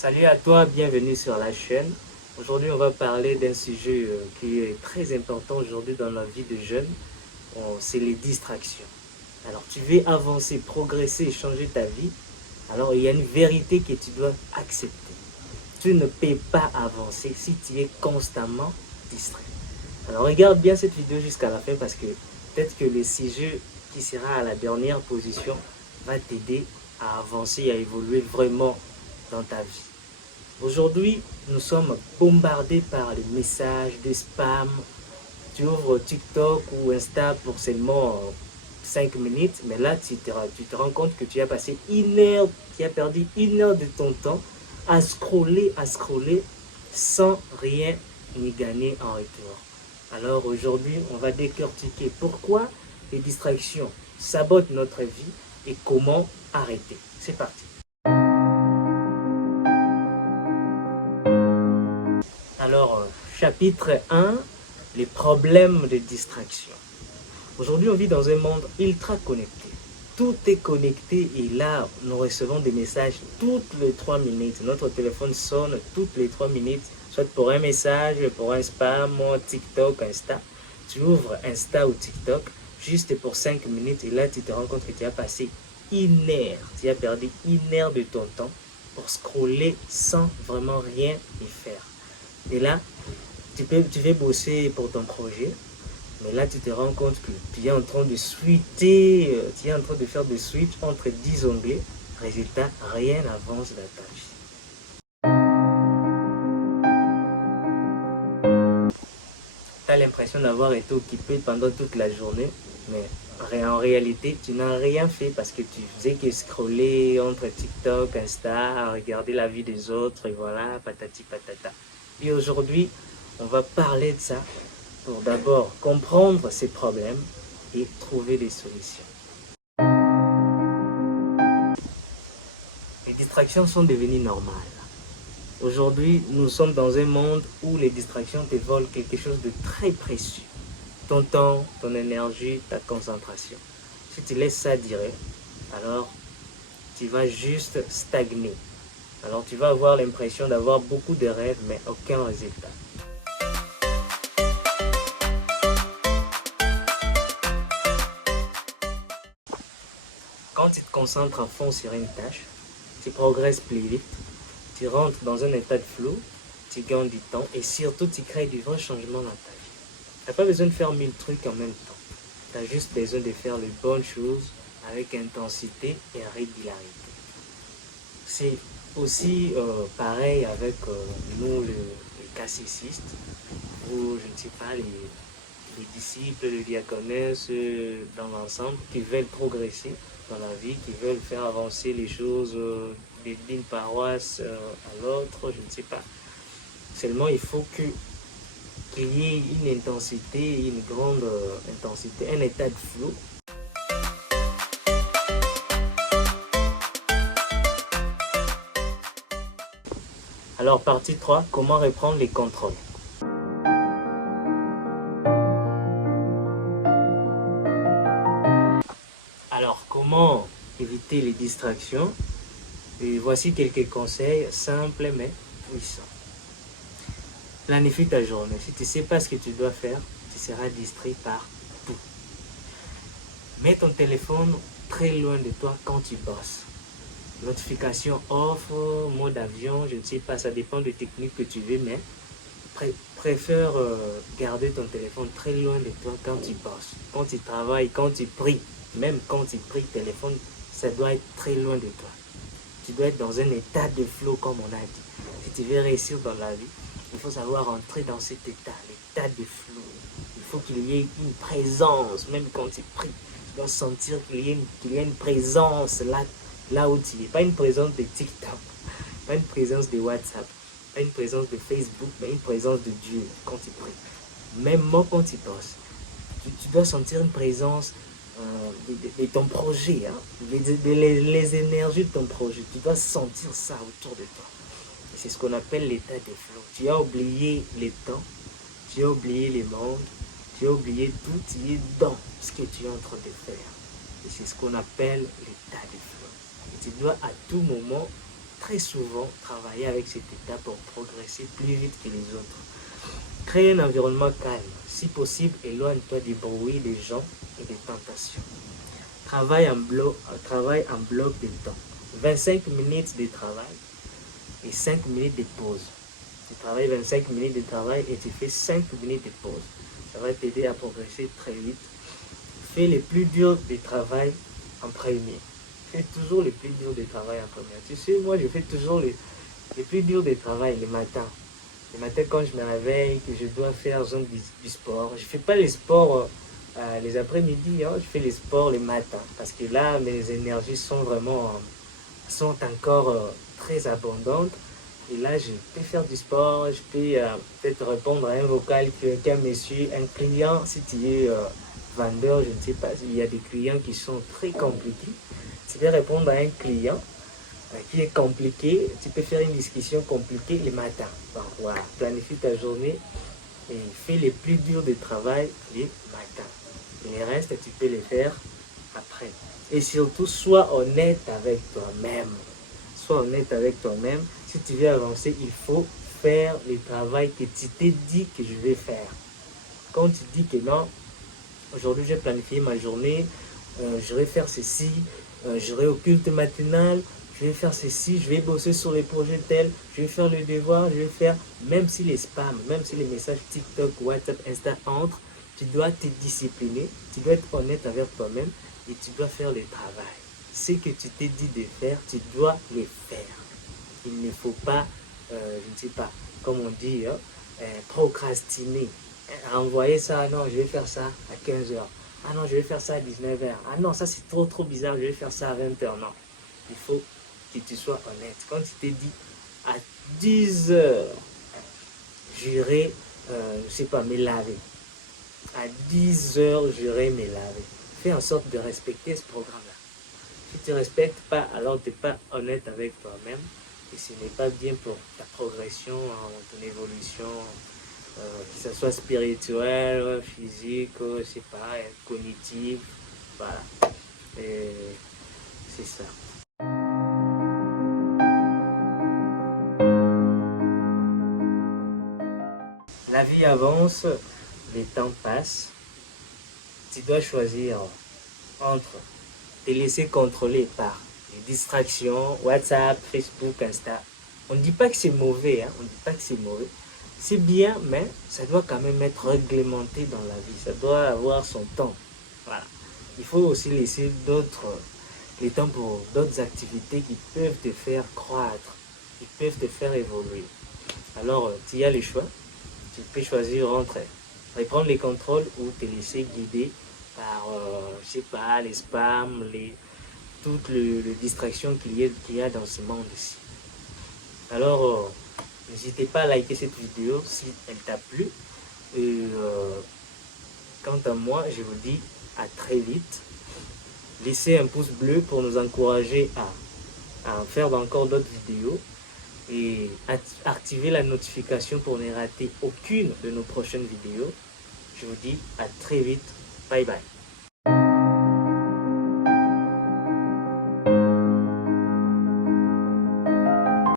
Salut à toi, bienvenue sur la chaîne. Aujourd'hui, on va parler d'un sujet qui est très important aujourd'hui dans la vie de jeunes. C'est les distractions. Alors, tu veux avancer, progresser et changer ta vie. Alors, il y a une vérité que tu dois accepter. Tu ne peux pas avancer si tu es constamment distrait. Alors, regarde bien cette vidéo jusqu'à la fin parce que peut-être que le sujet qui sera à la dernière position va t'aider à avancer et à évoluer vraiment dans ta vie. Aujourd'hui, nous sommes bombardés par les messages de spam. Tu ouvres TikTok ou Insta pour seulement 5 minutes, mais là, tu te rends compte que tu as passé une heure, tu as perdu une heure de ton temps à scroller, sans rien y gagner en retour. Alors aujourd'hui, on va décortiquer pourquoi les distractions sabotent notre vie et comment arrêter. C'est parti. Alors, chapitre 1, les problèmes de distraction. Aujourd'hui, on vit dans un monde ultra connecté. Tout est connecté et là, nous recevons des messages toutes les 3 minutes. Notre téléphone sonne toutes les 3 minutes, soit pour un message, pour un spam, TikTok, Insta. Tu ouvres Insta ou TikTok juste pour 5 minutes et là, tu te rends compte que tu as passé une heure. Tu as perdu une heure de ton temps pour scroller sans vraiment rien y faire. Et là, tu veux bosser pour ton projet, mais là, tu te rends compte que tu es en train de switcher, tu es en train de faire des switches entre 10 onglets. Résultat, rien n'avance dans ta vie. Tu as l'impression d'avoir été occupé pendant toute la journée, mais en réalité, tu n'as rien fait parce que tu faisais que scroller entre TikTok, Insta, regarder la vie des autres, et voilà, patati patata. Et aujourd'hui, on va parler de ça pour d'abord comprendre ces problèmes et trouver des solutions. Les distractions sont devenues normales. Aujourd'hui, nous sommes dans un monde où les distractions te volent quelque chose de très précieux. Ton temps, ton énergie, ta concentration. Si tu laisses ça direct, alors tu vas juste stagner. Alors tu vas avoir l'impression d'avoir beaucoup de rêves, mais aucun résultat. Quand tu te concentres à fond sur une tâche, tu progresses plus vite, tu rentres dans un état de flou, tu gagnes du temps et surtout tu crées du vrai changement dans ta vie. Tu n'as pas besoin de faire 1000 trucs en même temps. Tu as juste besoin de faire les bonnes choses avec intensité et régularité. C'est aussi pareil avec nous les catéchistes, ou je ne sais pas, les disciples, les diaconesses dans l'ensemble qui veulent progresser dans la vie, qui veulent faire avancer les choses d'une paroisse à l'autre, je ne sais pas. Seulement, il faut qu'il y ait une intensité, une grande intensité, un état de flou. Alors, partie 3, comment reprendre les contrôles. Alors, comment éviter les distractions? Et voici quelques conseils simples mais puissants. Planifie ta journée. Si tu ne sais pas ce que tu dois faire, tu seras distrait par tout. Mets ton téléphone très loin de toi quand tu bosses. Notification off, mode avion, je ne sais pas, ça dépend des techniques que tu veux, mais préfère garder ton téléphone très loin de toi quand tu bosses. Quand tu travailles, quand tu pries, même quand tu pries, le téléphone, ça doit être très loin de toi. Tu dois être dans un état de flow, comme on a dit. Si tu veux réussir dans la vie, il faut savoir entrer dans cet état, l'état de flow. Il faut qu'il y ait une présence, même quand tu pries. Tu dois sentir qu'il y a une présence là où tu es. Pas une présence de TikTok, pas une présence de WhatsApp, pas une présence de Facebook, mais une présence de Dieu quand tu pries. Même moi quand tu bosses, tu dois sentir une présence de ton projet, hein, les énergies de ton projet. Tu dois sentir ça autour de toi. C'est ce qu'on appelle l'état de flow. Tu as oublié les temps, tu as oublié les mondes, tu as oublié tout, tu es dans ce que tu es en train de faire. Et c'est ce qu'on appelle l'état de flow. Et tu dois à tout moment très souvent travailler avec cet état pour progresser plus vite que les autres. Crée un environnement calme. Si possible, éloigne-toi du bruit des gens et des tentations. Travaille en bloc de temps. 25 minutes de travail et 5 minutes de pause. Tu travailles 25 minutes de travail et tu fais 5 minutes de pause. Ça va t'aider à progresser très vite. Fais les plus durs de travail en premier. Fais toujours les plus durs de travail en premier. Tu sais, moi, je fais toujours les plus durs de travail le matin. Le matin, quand je me réveille, que je dois faire du sport. Je ne fais pas les sports les après-midi, hein. Je fais les sports le matin. Parce que là, mes énergies sont vraiment, sont encore très abondantes. Et là, je peux faire du sport, je peux peut-être répondre à un vocal qu'un monsieur, un client, si tu es vendeur, je ne sais pas, il y a des clients qui sont très compliqués. Tu peux répondre à un client qui est compliqué, tu peux faire une discussion compliquée le matin. Donc voilà, planifie ta journée et fais les plus durs de travail le matin. Et le reste, tu peux les faire après. Et surtout, sois honnête avec toi-même. Sois honnête avec toi-même. Si tu veux avancer, il faut faire le travail que tu t'es dit que je vais faire. Quand tu dis que non, aujourd'hui j'ai planifié ma journée, je vais faire ceci, j'aurai au culte matinal, je vais faire ceci, je vais bosser sur les projets tels, je vais faire le devoir, je vais faire, même si les spams, même si les messages TikTok, WhatsApp, Insta entrent, tu dois te discipliner, tu dois être honnête avec toi-même et tu dois faire le travail. Ce que tu t'es dit de faire, tu dois le faire. Il ne faut pas, je ne sais pas, comme on dit, procrastiner. Renvoyer ça, non, je vais faire ça à 15 heures. Ah non, je vais faire ça à 19 heures. Ah non, ça c'est trop bizarre, je vais faire ça à 20 heures. Non, il faut que tu sois honnête. Quand tu t'es dit à 10 heures, j'irai, je ne sais pas, me laver. À 10 heures, j'irai me laver. Fais en sorte de respecter ce programme-là. Si tu ne respectes pas, alors tu n'es pas honnête avec toi-même. Et ce n'est pas bien pour ta progression, ton évolution, que ce soit spirituelle, physique, je sais pas, cognitive. Voilà. Et c'est ça. La vie avance, le temps passe. Tu dois choisir entre te laisser contrôler par les distractions, WhatsApp, Facebook, Insta. On ne dit pas que c'est mauvais, hein? On ne dit pas que c'est mauvais. C'est bien, mais ça doit quand même être réglementé dans la vie. Ça doit avoir son temps. Voilà. Il faut aussi laisser les temps pour d'autres activités qui peuvent te faire croître, qui peuvent te faire évoluer. Alors, tu as le choix. Tu peux choisir entre reprendre les contrôles ou te laisser guider par, je sais pas, les spams, toutes les distractions qu'il y a dans ce monde ici. Alors, n'hésitez pas à liker cette vidéo si elle t'a plu. Et quant à moi, je vous dis à très vite. Laissez un pouce bleu pour nous encourager à faire encore d'autres vidéos. Et activez la notification pour ne rater aucune de nos prochaines vidéos. Je vous dis à très vite. Bye bye.